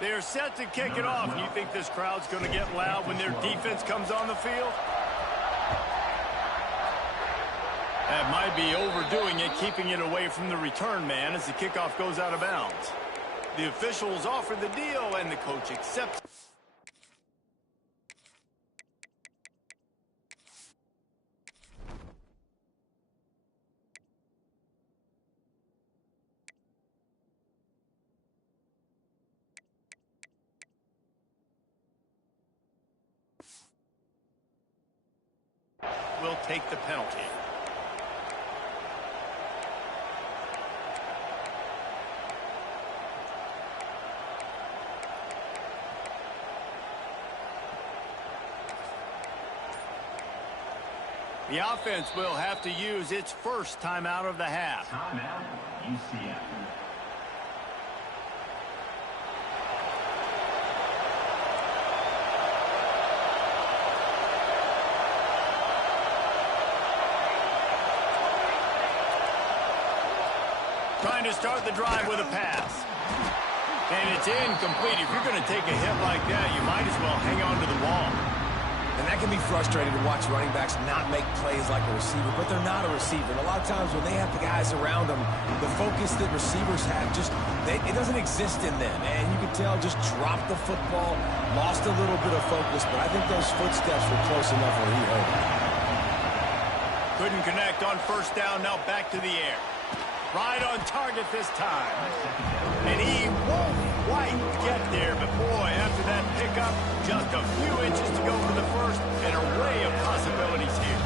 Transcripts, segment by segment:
They're set to kick it off. You think this crowd's going to get loud when their defense comes on the field? That might be overdoing it, keeping it away from the return man as the kickoff goes out of bounds. The officials offer the deal, and the coach accepts. Will take the penalty. The offense will have to use its first timeout of the half. Timeout, UCF. Trying to start the drive with a pass. And it's incomplete. If you're going to take a hit like that, you might as well hang on to the ball. And that can be frustrating to watch running backs not make plays like a receiver, but they're not a receiver. And a lot of times when they have the guys around them, the focus that receivers have it doesn't exist in them. And you can tell just dropped the football, lost a little bit of focus, but I think those footsteps were close enough where he heard it. Couldn't connect on first down, now back to the air. Right on target this time. And he won't quite get there, but boy, after that pickup, just a few inches to go for the first, and an array of possibilities here.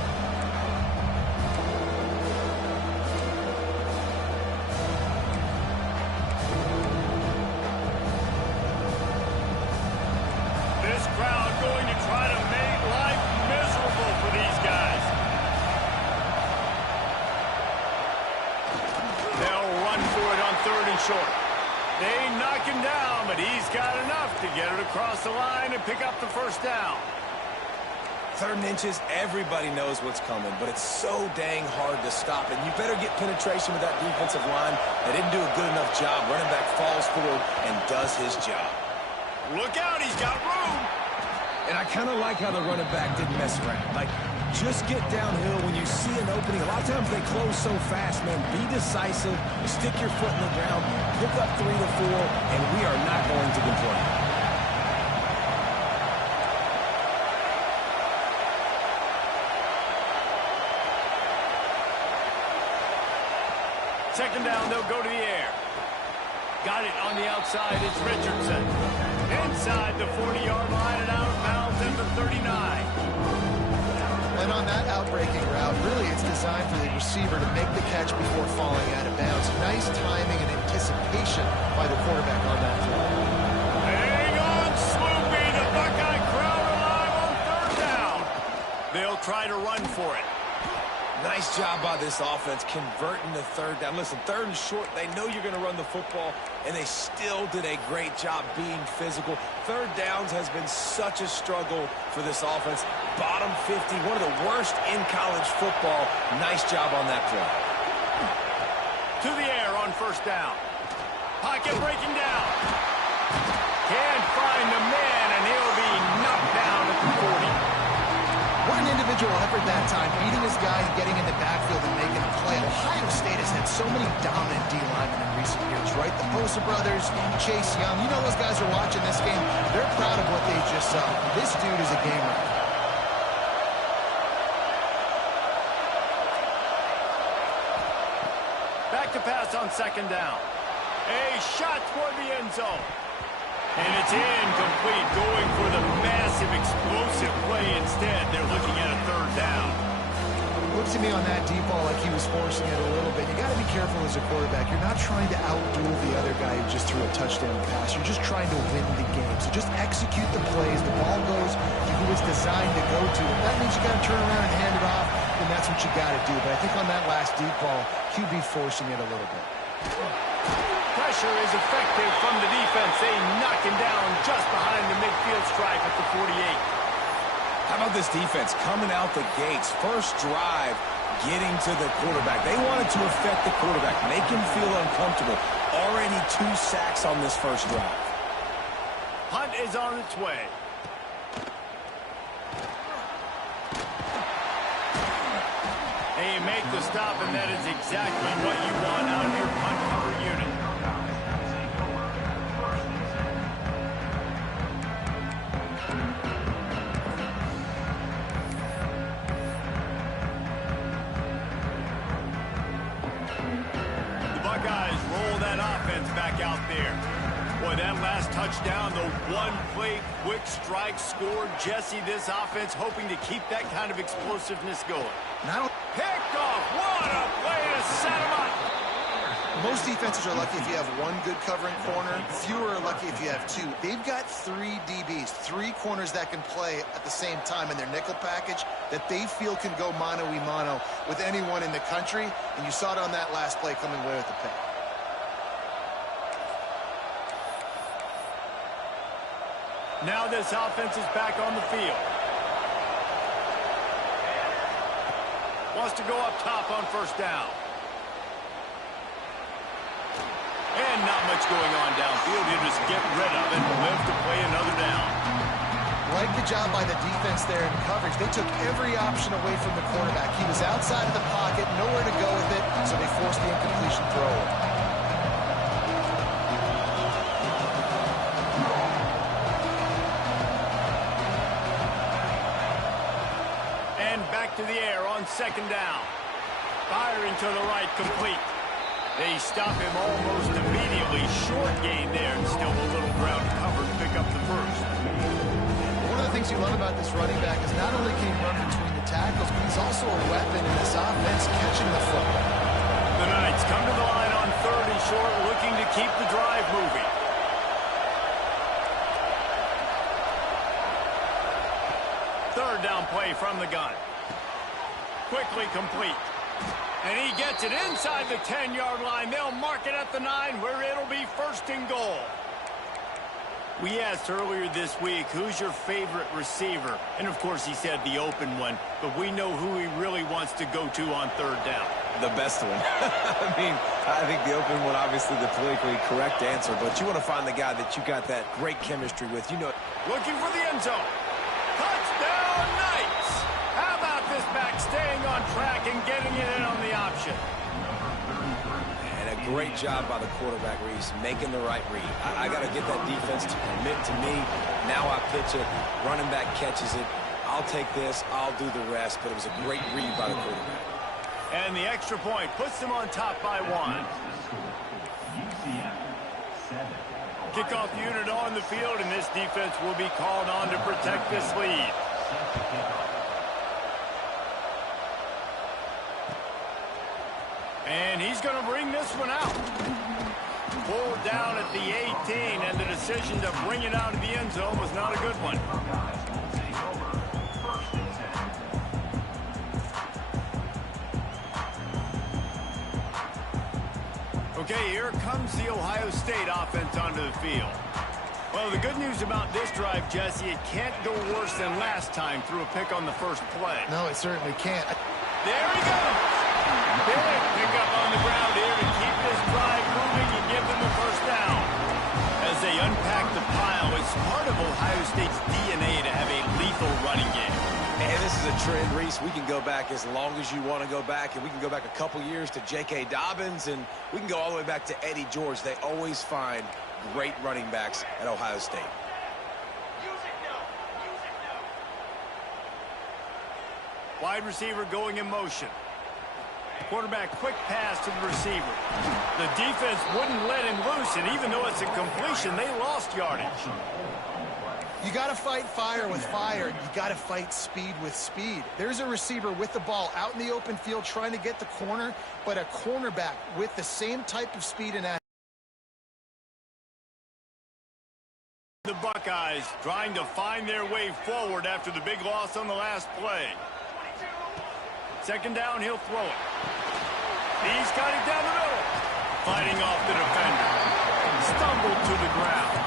This crowd going to try to make life miserable for these guys. They'll run for it on 3rd and short. They knock him down, but he's got enough to get it across the line and pick up the first down. 3rd and inches, everybody knows what's coming, but it's so dang hard to stop it. You better get penetration with that defensive line. They didn't do a good enough job. Running back falls forward and does his job. Look out, he's got room. And I kind of like how the running back didn't mess around. Just get downhill when you see an opening. A lot of times they close so fast, man. Be decisive, stick your foot in the ground, pick up 3 to 4, and we are not going to complain. Second down, they'll go to the air. Got it on the outside, it's Richardson. Inside the 40-yard line and out of bounds at the 39. And on that outbreaking route, really it's designed for the receiver to make the catch before falling out of bounds. Nice timing and anticipation by the quarterback on that throw. Hang on, Sloopy, the Buckeye crowd alive on 3rd down. They'll try to run for it. Nice job by this offense converting the 3rd down. Listen, 3rd and short, they know you're going to run the football, and they still did a great job being physical. 3rd downs has been such a struggle for this offense. Bottom 50, one of the worst in college football. Nice job on that play. To the air on 1st down. Pocket breaking down. Can't find the man, and he'll be knocked down at the 40. What an individual effort that time, beating his guy and getting in the backfield and making a play. Ohio State has had so many dominant D-linemen in recent years, right? The Bosa brothers, Chase Young. You know those guys are watching this game. They're proud of what they just saw. This dude is a gamer. Back to pass on 2nd down. A shot toward the end zone. And it's incomplete, going for the massive, explosive play instead. They're looking at a 3rd down. Looks to me on that deep ball like he was forcing it a little bit. You got to be careful as a quarterback. You're not trying to outduel the other guy who just threw a touchdown pass. You're just trying to win the game. So just execute the plays. The ball goes to who it's designed to go to. If that means you got to turn around and hand it off, then that's what you got to do. But I think on that last deep ball, QB forcing it a little bit. Pressure is effective from the defense. They knock him down just behind the midfield stripe at the 48. How about this defense coming out the gates? First drive, getting to the quarterback. They wanted to affect the quarterback, make him feel uncomfortable. Already 2 sacks on this first drive. punt is on its way. They make the stop, and that is exactly what you want out of your punt cover unit. The Buckeyes roll that offense back out there. Boy, that last touchdown, the one-play quick strike score. Jesse, this offense hoping to keep that kind of explosiveness going. Picked off. What a play to set him up. Most defenses are lucky if you have one good covering corner. Fewer are lucky if you have two. They've got 3 DBs, 3 corners that can play at the same time in their nickel package that they feel can go mano-a-mano with anyone in the country. And you saw it on that last play coming away with the pick. Now this offense is back on the field. Wants to go up top on first down. And not much going on downfield. He'll just get rid of it and live to play another down. Like the job by the defense there in coverage. They took every option away from the quarterback. He was outside of the pocket, nowhere to go with it, so they forced the incompletion throw. To the air on second down. Firing to the right, complete. They stop him almost immediately. Short gain there, and still a little ground cover to pick up the first. One of the things you love about this running back is not only can he run between the tackles, but he's also a weapon in this offense catching the football. The Knights come to the line on 3rd and short, looking to keep the drive moving. Third down play from the gun. Quickly complete. And he gets it inside the 10-yard line. They'll mark it at the 9 where it'll be 1st and goal. We asked earlier this week, who's your favorite receiver? And, of course, he said the open one. But we know who he really wants to go to on 3rd down. The best one. I mean, I think the open one, obviously the politically correct answer. But you want to find the guy that you got that great chemistry with. You know, looking for the end zone. Touchdown, Knights! How about this back staying on track and getting it in on the option? And a great job by the quarterback, Reese, making the right read. I got to get that defense to commit to me. Now I pitch it. Running back catches it. I'll take this. I'll do the rest. But it was a great read by the quarterback. And the extra point puts them on top by 1. Kickoff unit on the field, and this defense will be called on to protect this lead. And he's going to bring this one out. Pulled down at the 18, and the decision to bring it out of the end zone was not a good one. Okay, here comes the Ohio State offense onto the field. Well, the good news about this drive, Jesse, it can't go worse than last time through a pick on the first play. No, it certainly can't. There he goes. Big pick up on the ground here to keep this drive moving and give them the first down. As they unpack the pile, it's part of Ohio State's DNA to have a lethal running game. And this is a trend, Reese. We can go back as long as you want to go back, and we can go back a couple years to J.K. Dobbins, and we can go all the way back to Eddie George. They always find great running backs at Ohio State. Wide receiver going in motion. Quarterback quick pass to the receiver. The defense wouldn't let him loose, and even though it's a completion, they lost yardage. You got to fight fire with fire. You got to fight speed with speed. There's a receiver with the ball out in the open field trying to get the corner, but a cornerback with the same type of speed and the Buckeyes trying to find their way forward after the big loss on the last play. Second down, he'll throw it. He's got it down the middle. Fighting off the defender. Stumbled to the ground.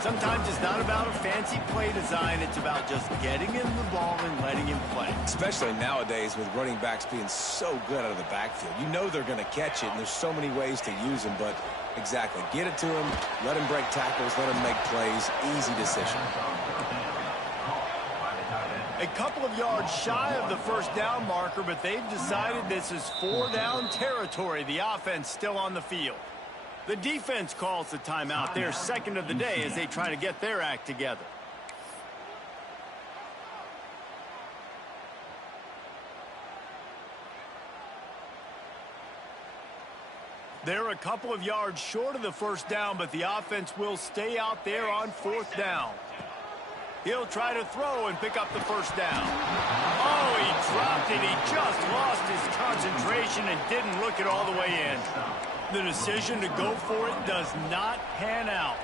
Sometimes it's not about a fancy play design. It's about just getting him the ball and letting him play. Especially nowadays with running backs being so good out of the backfield. You know they're going to catch it, and there's so many ways to use them, but Exactly. Get it to him. Let him break tackles. Let him make plays. Easy decision. A couple of yards shy of the first down marker, but they've decided this is 4-down territory. The offense still on the field. The defense calls the timeout, their second of the day, as they try to get their act together. They're a couple of yards short of the first down, but the offense will stay out there on 4th down. He'll try to throw and pick up the first down. Oh, he dropped it. He just lost his concentration and didn't look it all the way in. The decision to go for it does not pan out.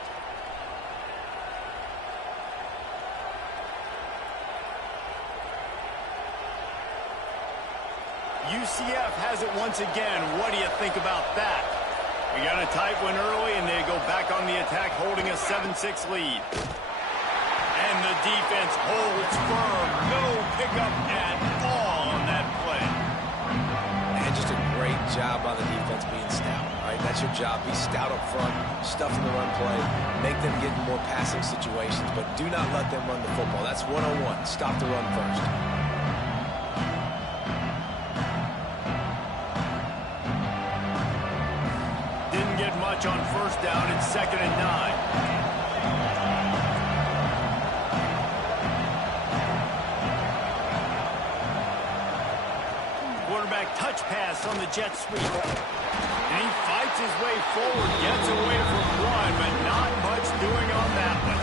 UCF has it once again. What do you think about that? We got a tight one early, and they go back on the attack, holding a 7-6 lead. And the defense holds firm. No pickup at all on that play. And just a great job by the defense being stout. All right, that's your job. Be stout up front, stuff in the run play, make them get in more passing situations, but do not let them run the football. That's 101. Stop the run first. Didn't get much on first down. It's 2nd and 9. Touch pass on the jet sweep. And he fights his way forward, gets away from one, but not much doing on that one.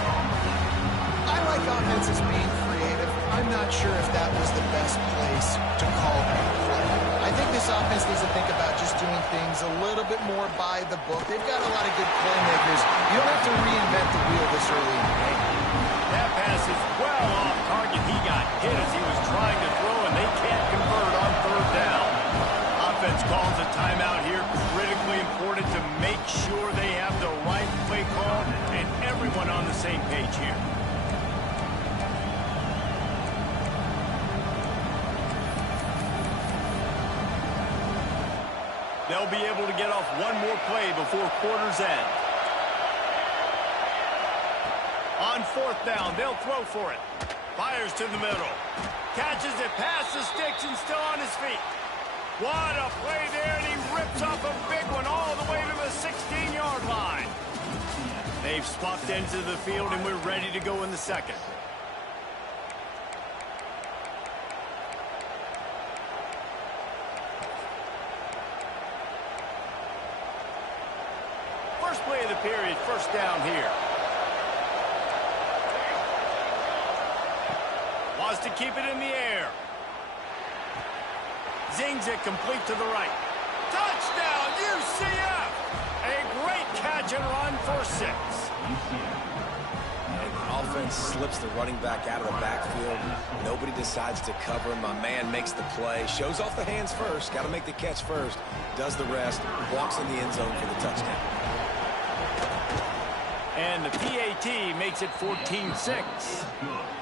I like offenses being creative. I'm not sure if that was the best place to call that play. I think this offense needs to think about just doing things a little bit more by the book. They've got a lot of good playmakers. You don't have to reinvent the wheel this early in the game. That pass is well off target. He got hit as he was trying to throw, and they can't convert on 3rd down. Offense calls a timeout here. Critically important to make sure they have the right play call and everyone on the same page here. They'll be able to get off one more play before quarter's end. On 4th down, they'll throw for it. Fires to the middle. Catches it past the sticks and still on his feet. What a play there, and he rips off a big one all the way to the 16-yard line. They've swapped ends of the field, and we're ready to go in the second. First play of the period, first down here. Wants to keep it in the air. Zings it complete to the right. Touchdown, UCF! A great catch and run for 6. And the offense slips the running back out of the backfield. Nobody decides to cover him. My man makes the play. Shows off the hands first. Got to make the catch first. Does the rest. Walks in the end zone for the touchdown. And the PAT makes it 14-6.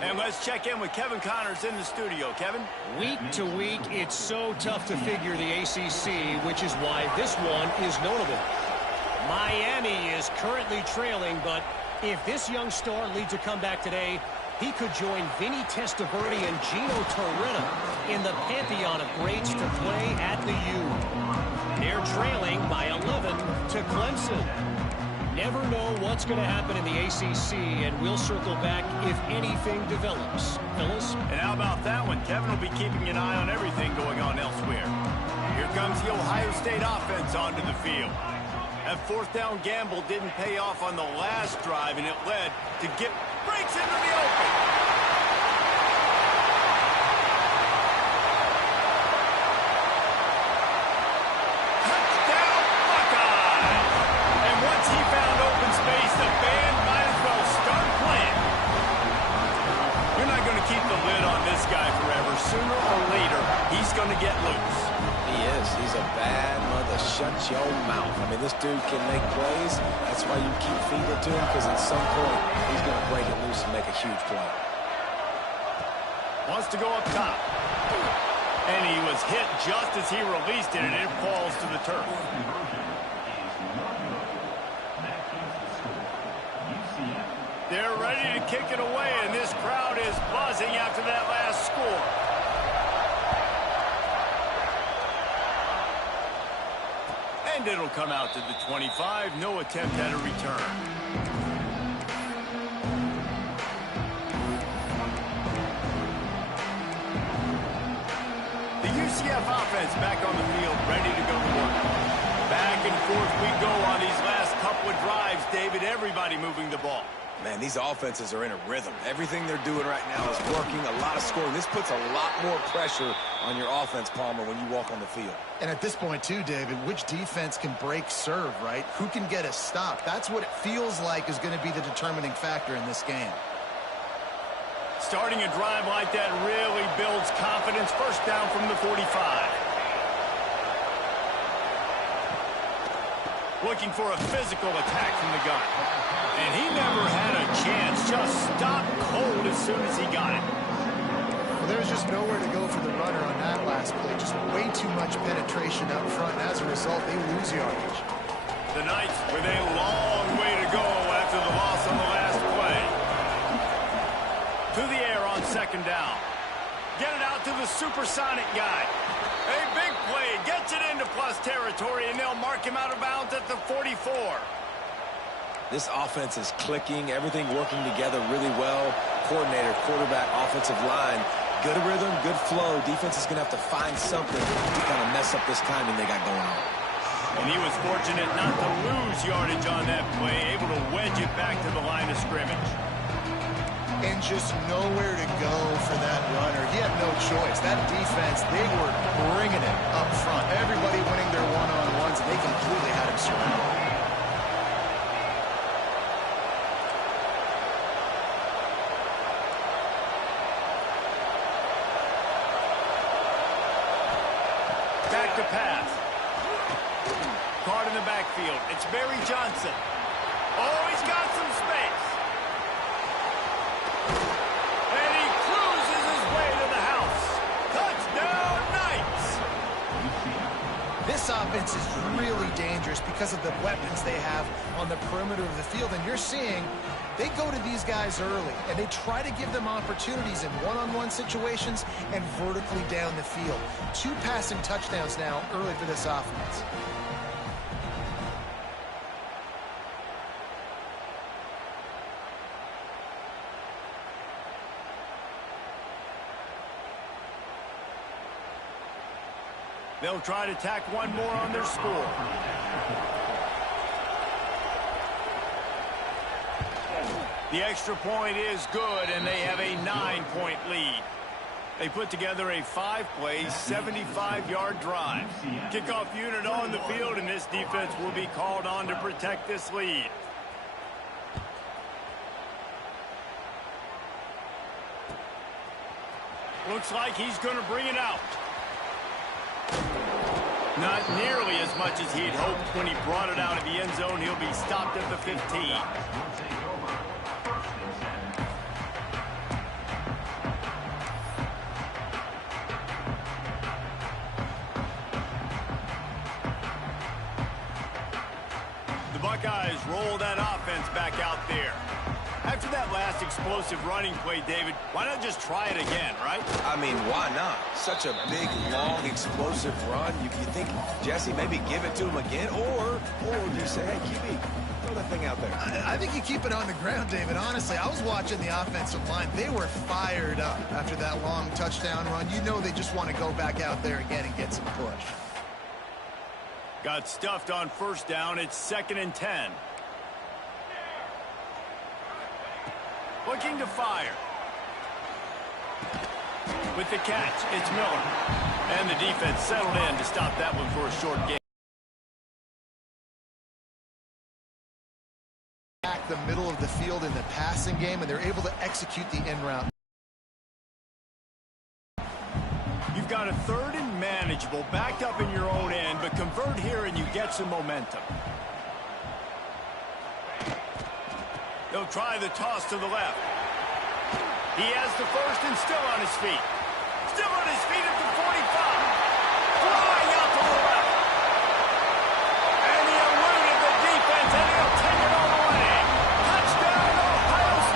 And let's check in with Kevin Connors in the studio. Kevin? Week to week, it's so tough to figure the ACC, which is why this one is notable. Miami is currently trailing, but if this young star leads a comeback today, he could join Vinny Testaverde and Gino Torretta in the pantheon of greats to play at the U. They're trailing by 11 to Clemson. Never know what's going to happen in the ACC, and we'll circle back if anything develops. Phyllis? And how about that one? Kevin will be keeping an eye on everything going on elsewhere. Here comes the Ohio State offense onto the field. That 4th down gamble didn't pay off on the last drive, and it led to breaks into the open. Touchdown, Buckeyes! And once he found open space, the band might as well start playing. You're not going to keep the lid on this guy forever. Sooner or later, he's going to get loose. He is. He's a bad mother. Shut your mouth. I mean, this dude can make plays. That's why you keep feeding it to him, because at some point, he's going to break it loose and make a huge play. Wants to go up top. And he was hit just as he released it, and it falls to the turf. They're ready to kick it away, and this crowd is buzzing after that last score. And it'll come out to the 25. No attempt at a return. The UCF offense back on the field, ready to go to work. Back and forth we go on these last couple of drives, David. Everybody moving the ball. Man, these offenses are in a rhythm. Everything they're doing right now is working, a lot of scoring. This puts a lot more pressure on your offense, Palmer, when you walk on the field. And at this point, too, David, which defense can break serve, right? Who can get a stop? That's what it feels like is going to be the determining factor in this game. Starting a drive like that really builds confidence. First down from the 45. Looking for a physical attack from the gun. And he never had a chance. Just stopped cold as soon as he got it. Well, there's just nowhere to go for the runner on that last play. Just way too much penetration up front. And as a result, they lose yardage. The Knights with a long way to go after the loss on the last play. To the air on second down. Get it out to the supersonic guy. A big play, gets it into plus territory, and they'll mark him out of bounds at the 44. This offense is clicking, everything working together really well. Coordinator, quarterback, offensive line, good rhythm, good flow. Defense is going to have to find something to kind of mess up this timing they got going on. And he was fortunate not to lose yardage on that play, able to wedge it back to the line of scrimmage. And just nowhere to go for that runner. He had no choice. That defense, they were bringing it up front. Everybody winning their one-on-ones, and they completely had him surrounded. Back to pass. Caught in the backfield. It's Barry Johnson. Oh, he's got some space. And he cruises his way to the house. Touchdown, Knights! This offense is really dangerous because of the weapons they have on the perimeter of the field. And you're seeing they go to these guys early, and they try to give them opportunities in one-on-one situations and vertically down the field. 2 passing touchdowns now early for this offense. They'll try to tack one more on their score. The extra point is good, and they have a 9-point lead. They put together a 5-play, 75-yard drive. Kickoff unit on the field, and this defense will be called on to protect this lead. Looks like he's going to bring it out. Not nearly as much as he'd hoped when he brought it out of the end zone. He'll be stopped at the 15. The Buckeyes roll that offense back out there. After that last explosive running play, David, why not just try it again, right? I mean, why not? Such a big, long, explosive run. You think, Jesse, maybe give it to him again? Or do you say, hey, QB, throw that thing out there? I think you keep it on the ground, David. Honestly, I was watching the offensive line. They were fired up after that long touchdown run. You know they just want to go back out there again and get some push. Got stuffed on first down. It's 2nd and 10. Looking to fire. With the catch, it's Miller. And the defense settled in to stop that one for a short gain. Back the middle of the field in the passing game, and they're able to execute the in route. You've got a 3rd and manageable, backed up in your own end, but convert here and you get some momentum. They'll try the toss to the left. He has the first and still on his feet. Still on his feet at the 45. Flying out to the left. And he eluded the defense, and he'll take it all the way. Touchdown, Ohio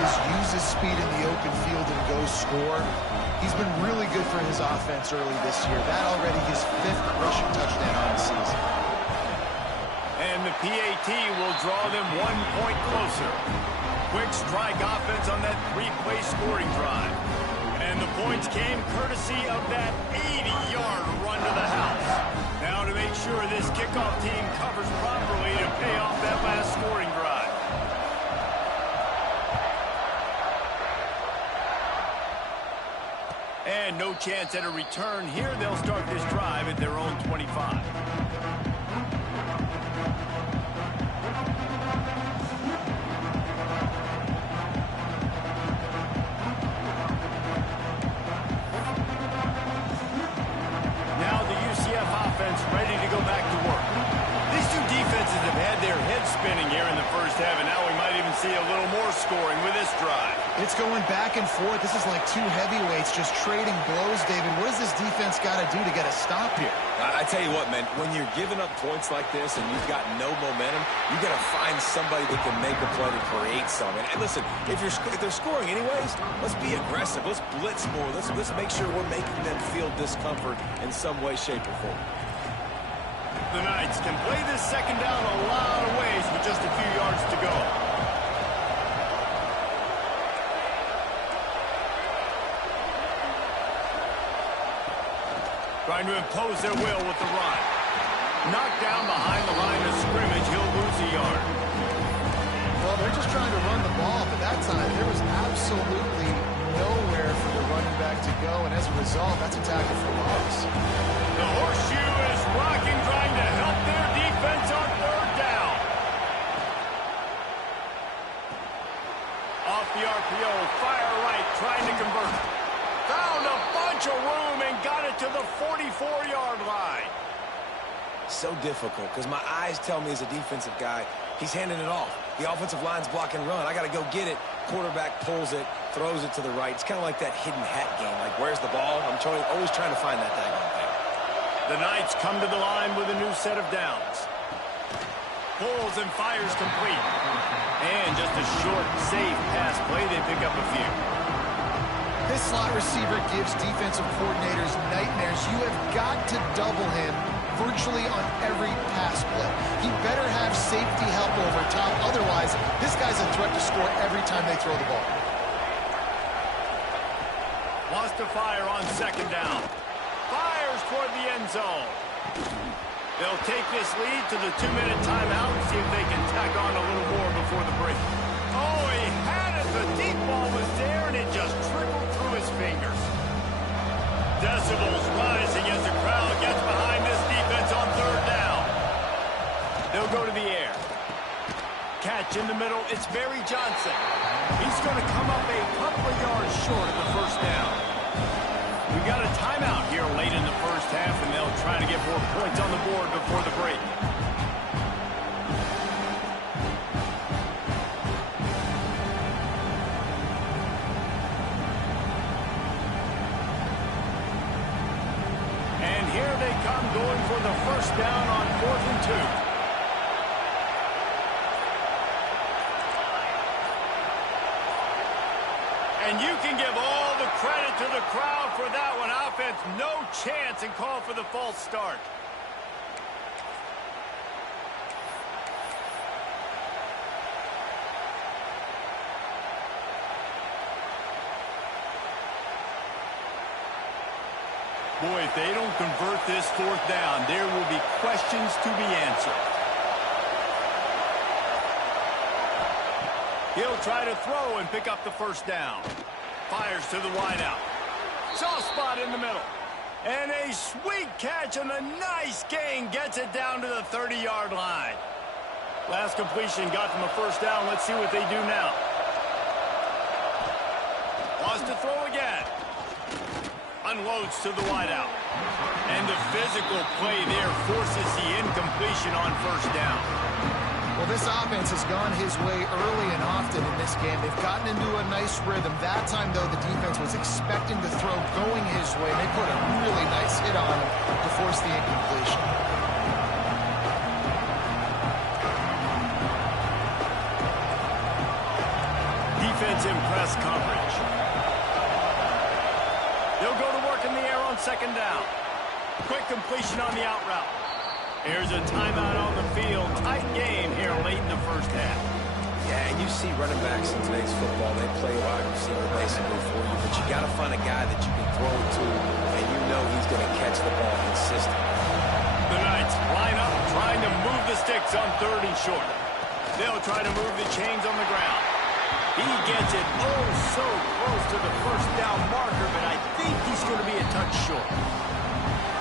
is use his speed in the open field and go score. He's been really good for his offense early this year. That already his 5th rushing touchdown on the season. And the PAT will draw them 1 point closer. Quick strike offense on that 3-play scoring drive. And the points came courtesy of that 80-yard run to the house. Now to make sure this kickoff team covers properly to pay off that last scoring drive. And no chance at a return here. They'll start this drive at their own 25. Ready to go back to work. These two defenses have had their heads spinning here in the first half, and now we might even see a little more scoring with this drive. It's going back and forth. This is like two heavyweights just trading blows, David. What does this defense got to do to get a stop here? I tell you what, man, when you're giving up points like this and you've got no momentum, you got to find somebody that can make a play to create something. And listen, if they're scoring anyways, let's be aggressive. Let's blitz more. Let's make sure we're making them feel discomfort in some way, shape, or form. The Knights can play this second down a lot of ways with just a few yards to go. Trying to impose their will with the run. Knocked down behind the line of scrimmage. He'll lose a yard. Well, they're just trying to run the ball, but that time there was absolutely nowhere for the running back to go, and as a result, that's a tackle for loss. The horseshoe is rocking, trying to help their defense on 3rd down. Off the RPO, fire right, trying to convert. Found a bunch of room and got it to the 44-yard line. So difficult because my eyes tell me as a defensive guy, he's handing it off. The offensive line's blocking run. I got to go get it. Quarterback pulls it, throws it to the right. It's kind of like that hidden hat game. Like, where's the ball? I'm always trying to find that daggone thing. The Knights come to the line with a new set of downs. Pulls and fires complete. And just a short, safe pass play. They pick up a few. This slot receiver gives defensive coordinators nightmares. You have got to double him virtually on every pass play. He better have safety help over top. Otherwise, this guy's a threat to score every time they throw the ball. Wants to fire on 2nd down. Fires toward the end zone. They'll take this lead to the 2-minute timeout and see if they can tack on a little more before the break. Oh, he had it. The deep ball was there, and it just trickled through his fingers. Decibels rising as the crowd gets behind this defense on 3rd down. They'll go to the air. Catch in the middle. It's Barry Johnson. He's going to come up a couple of yards short of the 1st down. We've got a timeout here late in the first half, and they'll try to get more points on the board before the break. And here they come going for the 1st down on 4th and 2. And you can give all the credit to the crowd for that one. Offense, no chance, and call for the false start. Boy, if they don't convert this 4th down, there will be questions to be answered. He'll try to throw and pick up the 1st down. Fires to the wideout. Soft spot in the middle. And a sweet catch and a nice gain gets it down to the 30-yard line. Last completion got them a 1st down. Let's see what they do now. Wants to throw again. Unloads to the wideout. And the physical play there forces the incompletion on 1st down. Well, this offense has gone his way early and often in this game. They've gotten into a nice rhythm. That time, though, the defense was expecting the throw going his way. They put a really nice hit on him to force the incompletion. Defense That's in press coverage. They'll go to work in the air on second down. Quick completion on the out route. Here's a timeout on the field. Tight game here late in the first half. Yeah, and you see running backs in today's football, they play wide receiver basically for you, but you got to find a guy that you can throw it to, and you know he's going to catch the ball consistently. The Knights line up, trying to move the sticks on 3rd and short. They'll try to move the chains on the ground. He gets it oh so close to the first down marker, but I think he's going to be a touch short.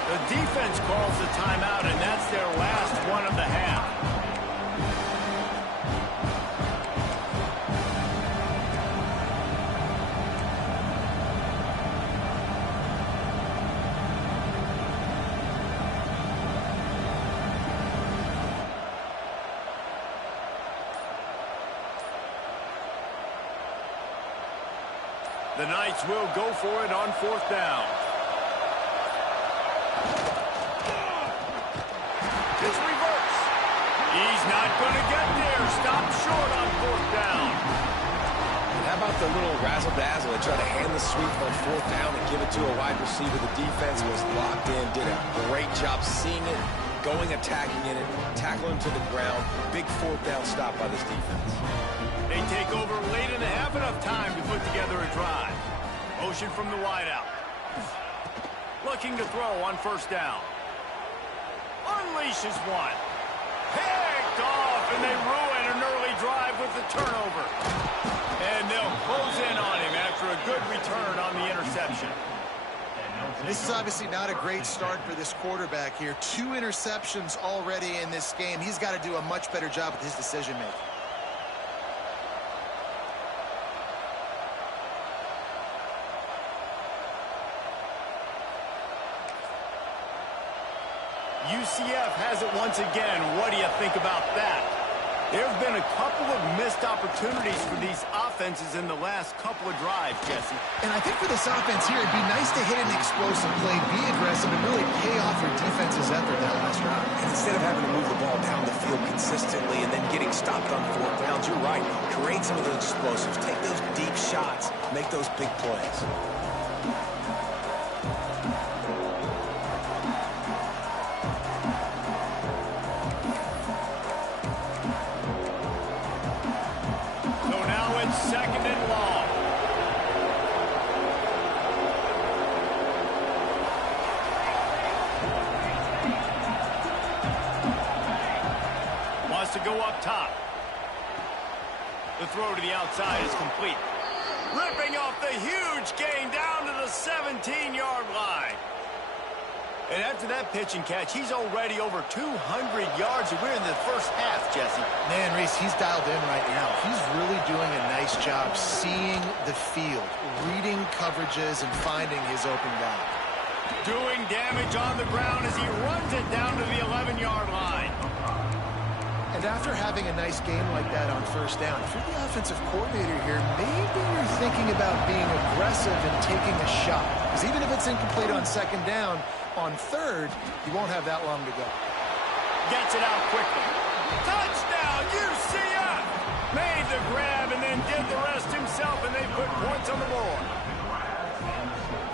The defense calls the timeout, and that's their last one of the half. The Knights will go for it on 4th down. It's reverse. He's not going to get there. Stop short on 4th down. And how about the little razzle-dazzle? They try to hand the sweep on 4th down and give it to a wide receiver. The defense was locked in, did a great job seeing it, going, attacking in it, tackling to the ground. Big 4th down stop by this defense. They take over late in the half, enough time to put together a drive. Motion from the wideout. Looking to throw on 1st down. Unleashes one. Picked off, and they ruin an early drive with the turnover. And they'll close in on him after a good return on the interception. This is obviously not a great start for this quarterback here. 2 interceptions already in this game. He's got to do a much better job with his decision-making. UCF has it once again. What do you think about that? There have been a couple of missed opportunities for these offenses in the last couple of drives, Jesse. And I think for this offense here, it'd be nice to hit an explosive play, be aggressive, and really pay off your defense's effort that last drive. And instead of having to move the ball down the field consistently and then getting stopped on 4th downs, you're right. Create some of those explosives. Take those deep shots. Make those big plays. Second and long. Wants to go up top. The throw to the outside is complete. Ripping off the huge gain down to the 17-yard line. And after that pitch and catch, he's already over 200 yards, and we're in the first half, Jesse. Man, Reese, he's dialed in right now. He's really doing a nice job seeing the field, reading coverages, and finding his open guy. Doing damage on the ground as he runs it down to the 11-yard line. And after having a nice game like that on 1st down, if you're the offensive coordinator here, maybe you're thinking about being aggressive and taking a shot. Because even if it's incomplete on 2nd down, on 3rd, you won't have that long to go. Gets it out quickly. Touchdown, UCF! Made the grab and then did the rest himself, and they put points on the board.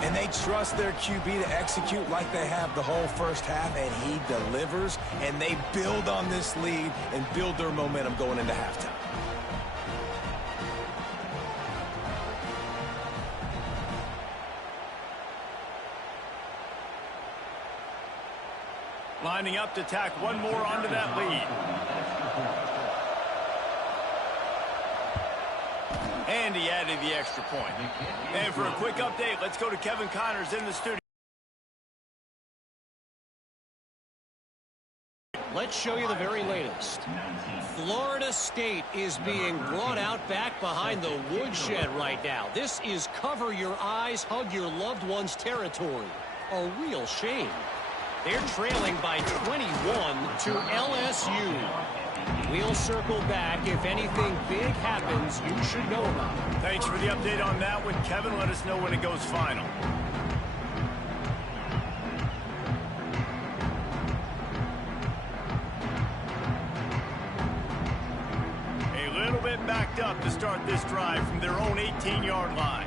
And they trust their QB to execute like they have the whole first half, and he delivers, and they build on this lead and build their momentum going into halftime. Lining up to tack one more onto that lead. And he added the extra point. And for a quick update, let's go to Kevin Connors in the studio. Let's show you the very latest. Florida State is being brought out back behind the woodshed right now. This is cover your eyes, hug your loved ones territory. A real shame. They're trailing by 21 to LSU. We'll circle back. If anything big happens, you should know about it. Thanks for the update on that one, Kevin. Let us know when it goes final. A little bit backed up to start this drive from their own 18-yard line.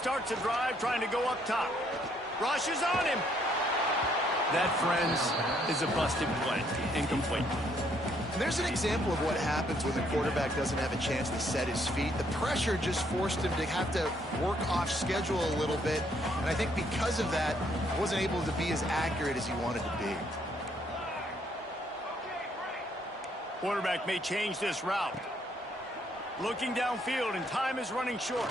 Starts a drive trying to go up top. Rushes on him. That, friends, is a busted play. Incomplete. There's an example of what happens when the quarterback doesn't have a chance to set his feet. The pressure just forced him to have to work off schedule a little bit. And I think because of that, wasn't able to be as accurate as he wanted to be. Quarterback may change this route. Looking downfield, and time is running short.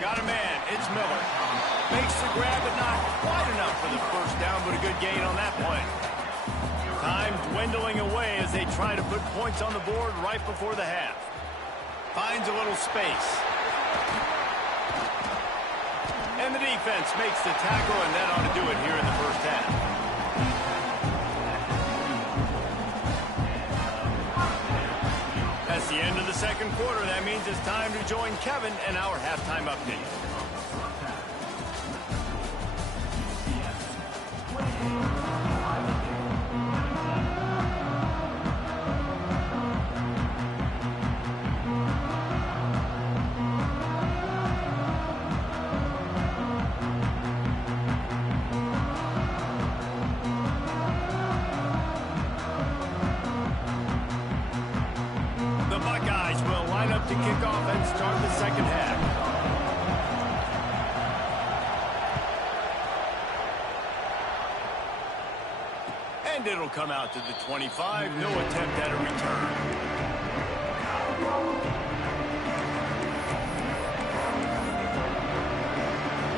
Got a man. It's Miller. Makes the grab, but not quite enough for the first down, but a good gain on that play. Time dwindling away as they try to put points on the board right before the half. Finds a little space. And the defense makes the tackle, and that ought to do it here in the first half. That's the end of the second quarter. That means it's time to join Kevin and our halftime update. To kick off and start the second half. And it'll come out to the 25. No attempt at a return.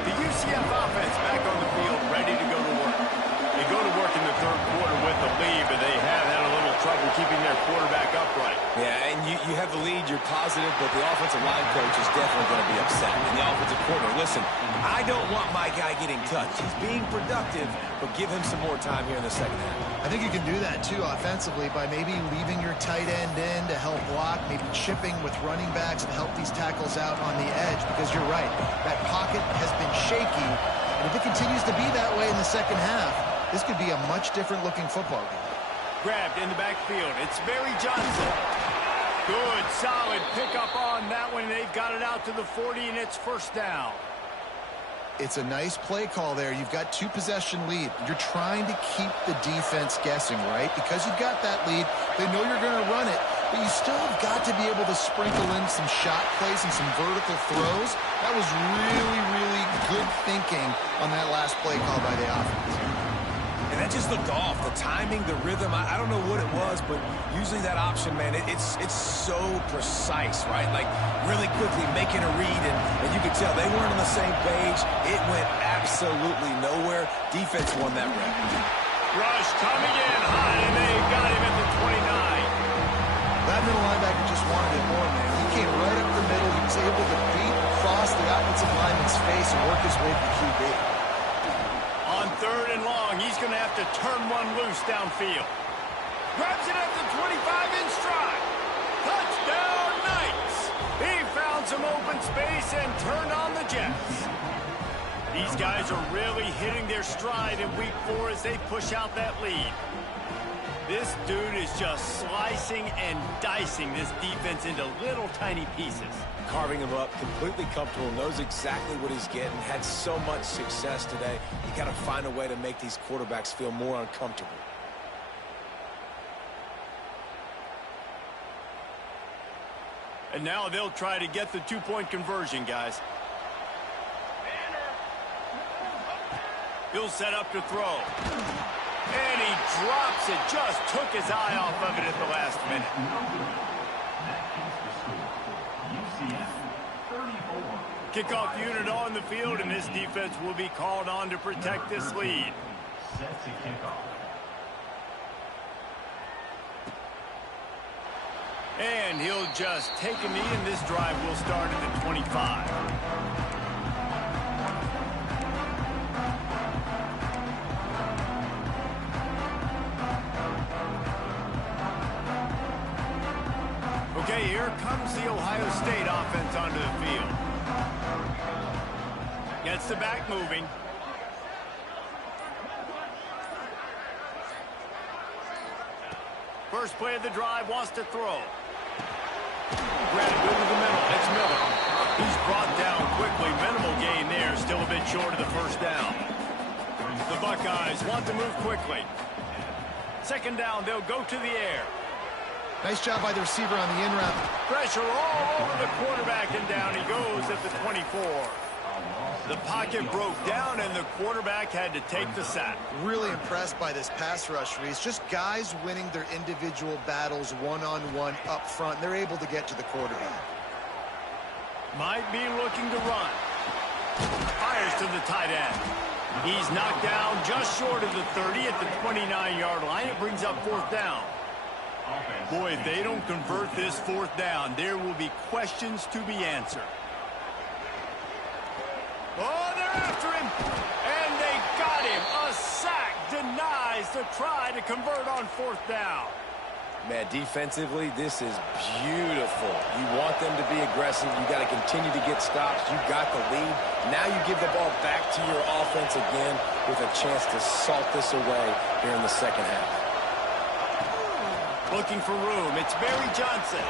The UCF offense back on the field, ready to go to work. They go to work in the third quarter with the lead, but they have had a little trouble keeping their quarterback upright. Yeah, and you have the lead, you're positive, but the offensive line coach is definitely going to be upset. And the offensive coordinator, listen, I don't want my guy getting touched. He's being productive, but give him some more time here in the second half. I think you can do that, too, offensively, by maybe leaving your tight end in to help block, maybe chipping with running backs to help these tackles out on the edge, because you're right, that pocket has been shaky, and if it continues to be that way in the second half, this could be a much different-looking football game. Grabbed in the backfield. It's Barry Johnson. Good, solid pickup on that one. They've got it out to the 40, and it's first down. It's a nice play call there. You've got two-possession lead. You're trying to keep the defense guessing, right? Because you've got that lead, they know you're going to run it, but you still have got to be able to sprinkle in some shot plays and some vertical throws. That was really, really good thinking on that last play call by the offense. And that just looked off. The timing, the rhythm, I don't know what it was, but usually that option, man, it's so precise, right? Like, really quickly making a read, and you could tell they weren't on the same page. It went absolutely nowhere. Defense won that rep. Rush coming in high, and they got him at the 29. That middle linebacker just wanted it more, man. He came right up the middle. He was able to beat across the offensive lineman's face and work his way to the QB. On third and long, he's going to have to turn one loose downfield. Grabs it at the 25 in stride. Touchdown, Knights! He found some open space and turned on the Jets. These guys are really hitting their stride in week 4 as they push out that lead. This dude is just slicing and dicing this defense into little tiny pieces. Carving him up, completely comfortable, knows exactly what he's getting, had so much success today. You got to find a way to make these quarterbacks feel more uncomfortable. And now they'll try to get the two-point conversion, guys. He'll set up to throw. And he drops it. Just took his eye off of it at the last minute. Kickoff unit on the field, and this defense will be called on to protect this lead. Set to kickoff. And he'll just take a knee, and this drive will start at the 25. Okay, here comes the Ohio State offense onto the field. Gets the back moving. First play of the drive, wants to throw. Granted, good with the middle. It's Miller. He's brought down quickly. Minimal gain there. Still a bit short of the first down. The Buckeyes want to move quickly. Second down, they'll go to the air. Nice job by the receiver on the in route. Pressure all over the quarterback, and down he goes at the 24. The pocket broke down, and the quarterback had to take the sack. Really impressed by this pass rush, Reese. Just guys winning their individual battles one-on-one up front. They're able to get to the quarterback. Might be looking to run. Fires to the tight end. He's knocked down just short of the 30 at the 29-yard line. It brings up fourth down. Boy, if they don't convert this fourth down, there will be questions to be answered. Oh, they're after him, and they got him. A sack denies the try to convert on fourth down. Man, defensively, this is beautiful. You want them to be aggressive. You got to continue to get stops. You got the lead. Now you give the ball back to your offense again with a chance to salt this away here in the second half. Looking for room. It's Barry Johnson.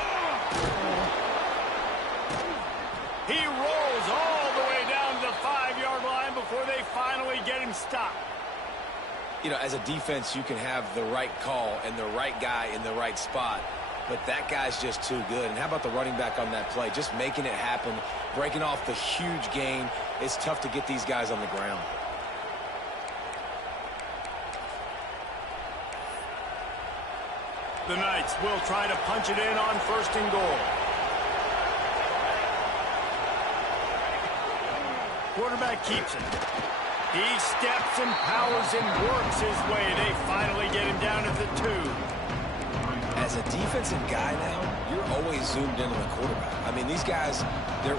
He rolls all the way down to the 5-yard line before they finally get him stopped. You know, as a defense, you can have the right call and the right guy in the right spot, but that guy's just too good. And how about the running back on that play? Just making it happen, breaking off the huge gain. It's tough to get these guys on the ground. The Knights will try to punch it in on first and goal. Quarterback keeps it. He steps and powers and works his way. They finally get him down at the 2. As a defensive guy now, you're always zoomed in on the quarterback. I mean, these guys,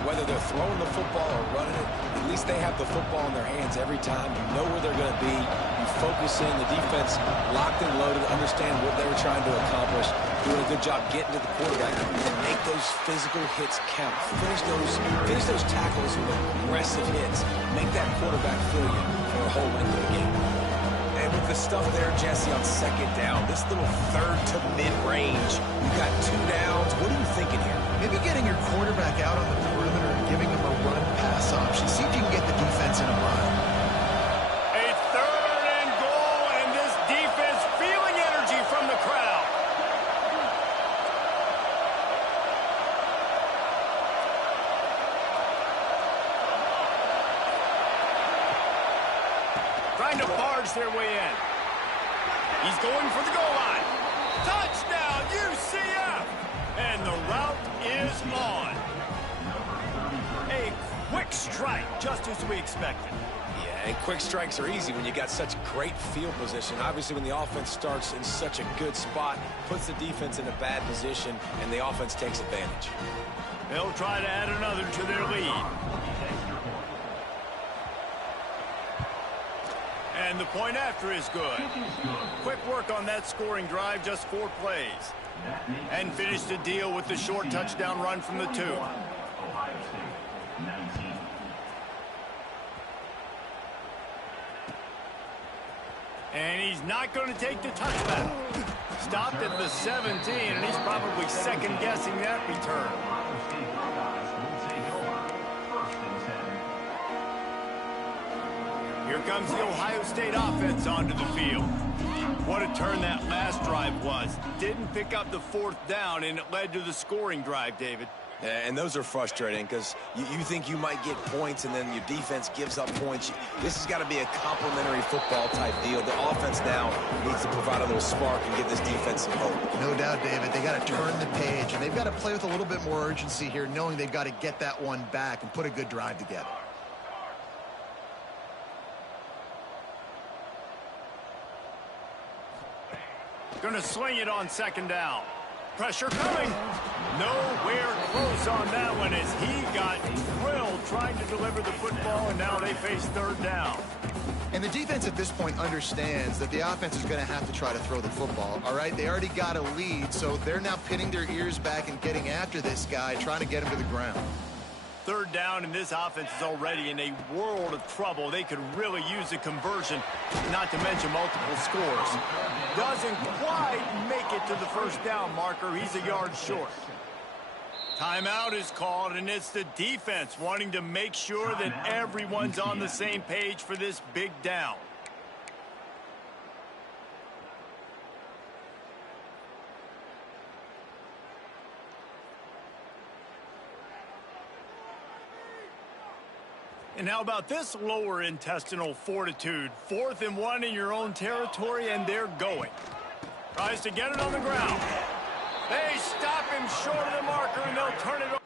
whether they're throwing the football or running it, at least they have the football in their hands every time. You know where they're going to be. You focus in. The defense locked and loaded, understand what they were trying to accomplish, doing a good job getting to the quarterback, and make those physical hits count. Finish those tackles with aggressive hits. Make that quarterback feel you for a whole length of the game. And with the stuff there, Jesse, on second down, this little third to mid-range, you got 2 downs. What are you thinking here? Maybe getting your quarterback out on the perimeter and giving him a run-pass option. See if you can get the defense in a bind. A third and goal, and this defense feeling energy from the crowd. Trying to barge their way in. He's going for the goal line. Touchdown, UCF! And the route is on. A quick strike, just as we expected. Yeah, and quick strikes are easy when you got such great field position. Obviously, when the offense starts in such a good spot, puts the defense in a bad position, and the offense takes advantage. They'll try to add another to their lead. And the point after is good. Quick work on that scoring drive, just 4 plays. And finish the deal with the short touchdown run from the 2. And he's not going to take the touchback. Stopped at the 17, and he's probably second-guessing that return. Here comes the Ohio State offense onto the field. What a turn that last drive was. Didn't pick up the 4th down, and it led to the scoring drive, David. Yeah, and those are frustrating because you think you might get points and then your defense gives up points. This has got to be a complementary football type deal. The offense now needs to provide a little spark and give this defense some hope. No doubt, David. They got to turn the page, and they've got to play with a little bit more urgency here, knowing they've got to get that one back and put a good drive together. Going to sling it on second down. Pressure coming. Nowhere close on that one as he got drilled trying to deliver the football, and now they face 3rd down. And the defense at this point understands that the offense is going to have to try to throw the football, all right? They already got a lead, so they're now pinning their ears back and getting after this guy, trying to get him to the ground. 3rd down, and this offense is already in a world of trouble. They could really use a conversion, not to mention multiple scores. Doesn't quite make it to the 1st down marker. He's a yard short. Timeout is called, and it's the defense wanting to make sure that everyone's on the same page for this big down. And how about this lower intestinal fortitude? 4th and 1 in your own territory, and they're going. Tries to get it on the ground. They stop him short of the marker, and they'll turn it